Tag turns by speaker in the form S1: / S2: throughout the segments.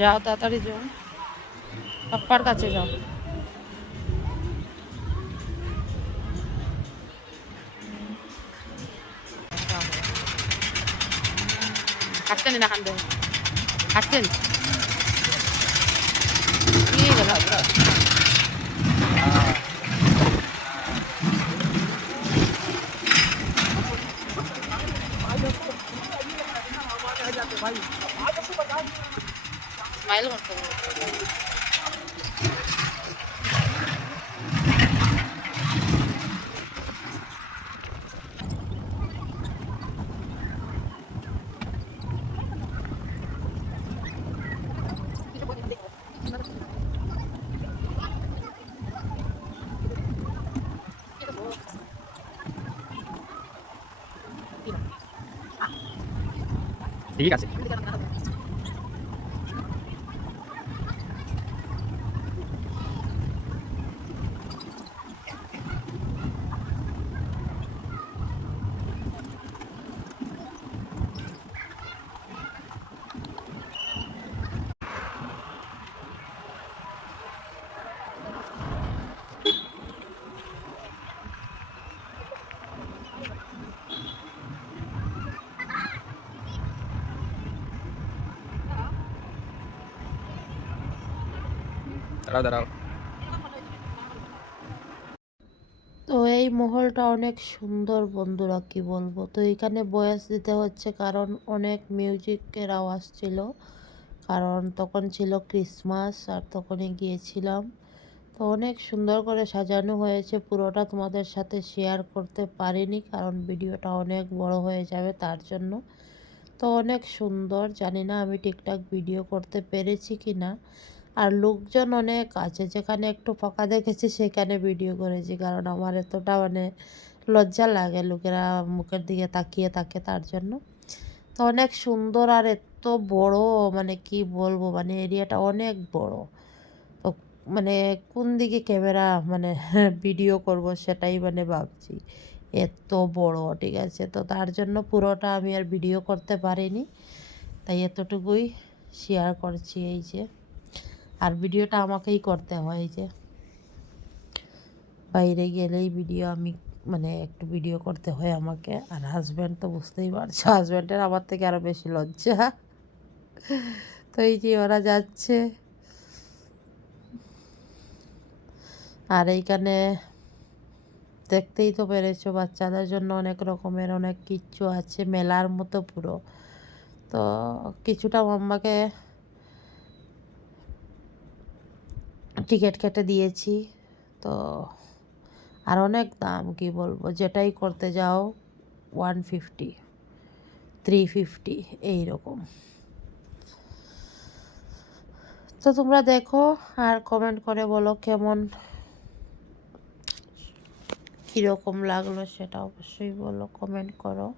S1: যাও তাড়াতাড়ি যাও। পাপ্পার কাছে যাও। হাঁটতেন না হাঁটতেন হাঁটতেন নিয়ে গেল স্মাইল করতে হবে।
S2: ঠিক আছে দাঁড়াও দাঁড়াও।
S1: তো এই মহলটা অনেক সুন্দর বন্ধুরা, কি বলব? তো এখানে বয়স দিতে হচ্ছে কারণ অনেক মিউজিকের আওয়াজ ছিল কারণ তখন ছিল ক্রিসমাস আর তখনই গিয়েছিলাম। তো অনেক সুন্দর করে সাজানো হয়েছে, পুরোটা তোমাদের সাথে শেয়ার করতে পারিনি কারণ ভিডিওটা অনেক বড় হয়ে যাবে তার জন্য। তো অনেক সুন্দর, জানি না আমি ঠিকঠাক ভিডিও করতে পেরেছি কি না আর লোকজন অনেক আছে, যেখানে একটু ফাঁকা দেখেছি, সেখানে ভিডিও করেছি। কারণ আমার এতটা মানে লজ্জা লাগে লোকেরা মুখের দিকে তাকিয়ে থাকে তার জন্য। তো অনেক সুন্দর আর এত বড় মানে কি বলব মানে এরিয়াটা অনেক বড়। তো মানে কোন দিকে ক্যামেরা মানে ভিডিও করব সেটাই মানে ভাবছি। এত বড়, ঠিক আছে? তো তার জন্য পুরোটা আমি আর ভিডিও করতে পারিনি। তাই এতটুকুই শেয়ার করছি এই যে। আর ভিডিওটা আমাকেই করতে হয় যে। বাইরে গেলেই ভিডিও আমি মানে একটু ভিডিও করতে হয় আমাকে। আর হাজব্যান্ড তো বুঝতেই পারছ হাজব্যান্ডের আমার থেকে আরও বেশি লজ্জা। তো এই যে ওরা যাচ্ছে। আর এইখানে দেখতেই তো পেরেছ, বাচ্চাদের জন্য অনেক রকমের অনেক কিচ্ছু আছে, মেলার মতো পুরো। তো কিছুটা মাম্মাকে টিকিট কেটে দিয়েছি। তো আর অনেক দাম, কি বলব? যেটাই করতে যাও ওয়ান ফিফটি থ্রি ফিফটি এইরকম। তো তোমরা দেখো আর কমেন্ট করে বলো কেমন, কীরকম লাগল সেটা অবশ্যই বলো কমেন্ট করো।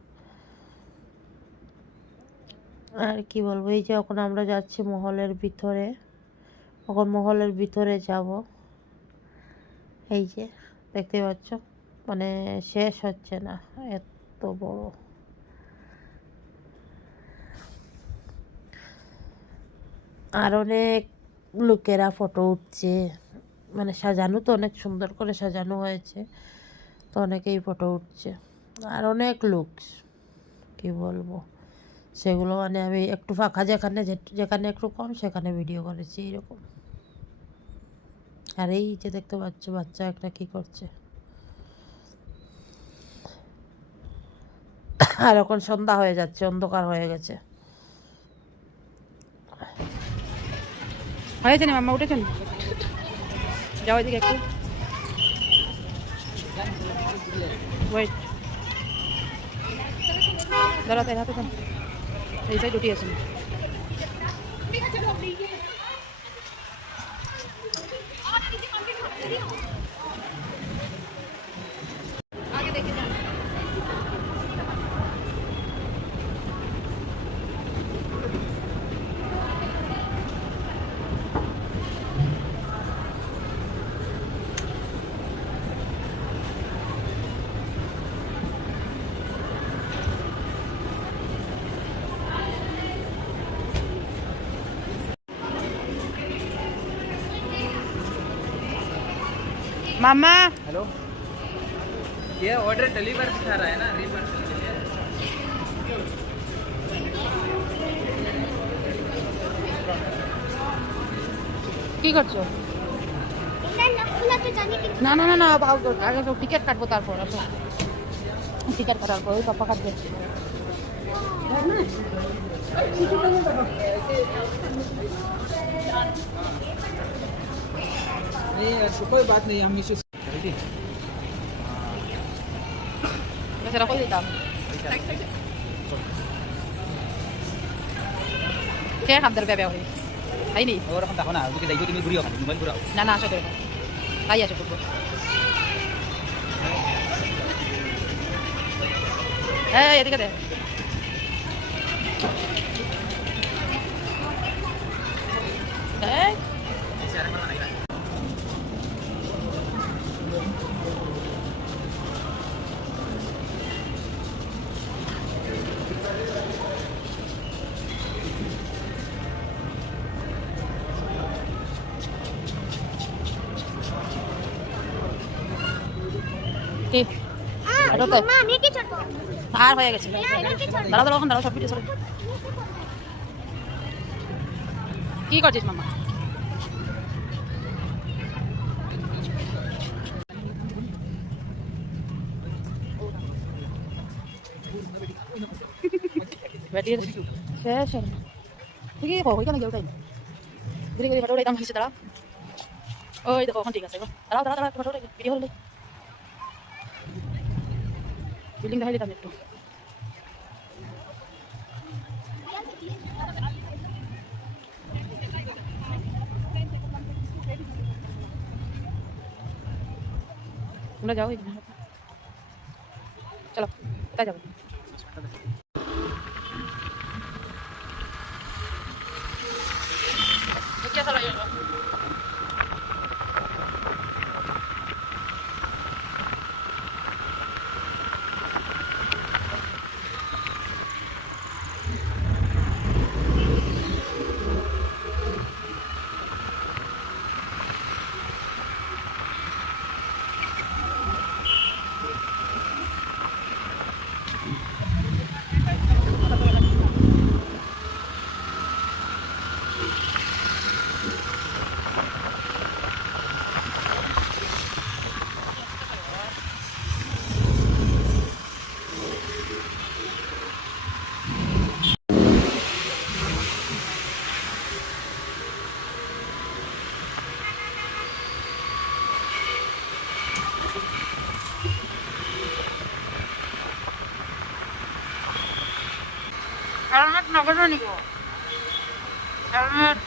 S1: আর কি বলব, এই যে এখন আমরা যাচ্ছি মহলের ভিতরে। এখন মহলের ভিতরে যাব। এই যে, দেখতে পাচ্ছ? মানে শেষ হচ্ছে না, এত বড়। আর অনেক লোকেরা ফটো উঠছে। মানে সাজানো তো অনেক সুন্দর করে সাজানো হয়েছে। তো অনেকেই ফটো উঠছে। আর অনেক লোক, কি বলব? সেগুলো মানে আমি একটু ফাঁকা যেখানে যেখানে একটু কম, সেখানে ভিডিও করেছি এইরকম আর এই যে দেখতে পাচ্ছ, বাচ্চা একটা কি করছে? আর এখন সন্ধ্যা হয়ে যাচ্ছে, অন্ধকার হয়ে গেছে।
S3: হয়েছে না মাম্মা, উঠেছেন? যাও এদিকে একটু। ওয়েট দাঁড়াতে হাতে এই সাইড উঠি मामा
S2: हेलो ये ऑर्डर डिलीवर दिखा रहा है ना रिवर्स के लिए
S3: কি করছো না না না না বাবু, আগে তো টিকিট কাটবো তারপর টিকিট কাটার পর ওই পাপা কাটবে
S2: नहीं ऐसी कोई बात नहीं हम इशू
S3: সেটা করে দিতাম কে খামদার বেবে হই আইনি
S2: और अपन देखो ना मुझे देखो तुम्हें घुरी हो मोबाइल घुराओ
S3: না না আসো দেখো তাই আছে টুকু হ্যাঁ এদিকে দে এই, ওটা তো আর হয়ে গেছে দাঁড়া দাঁড়া ওখানে দাঁড়াও সব ভিডিও সরে কি করছিস মামা বেটিয়ে শেষ আর ঠিকই দেখো ওইখানে গিয়ে ওটাই ধীরে ধীরে ফটো উঠাইতাম নিচে দাঁড়া ওই দেখো ওখান ঠিক আছে গো। দাঁড়াও দাঁড়াও দাঁড়াও ফটো উঠাই ভিডিও হলে বিল্ডিং দেখাই দিতাম একটু তোমরা যাও এখানে চলো কোথায় যাব দেখিয়ে চলো হেলমেট নগদ নিব। হেলমেট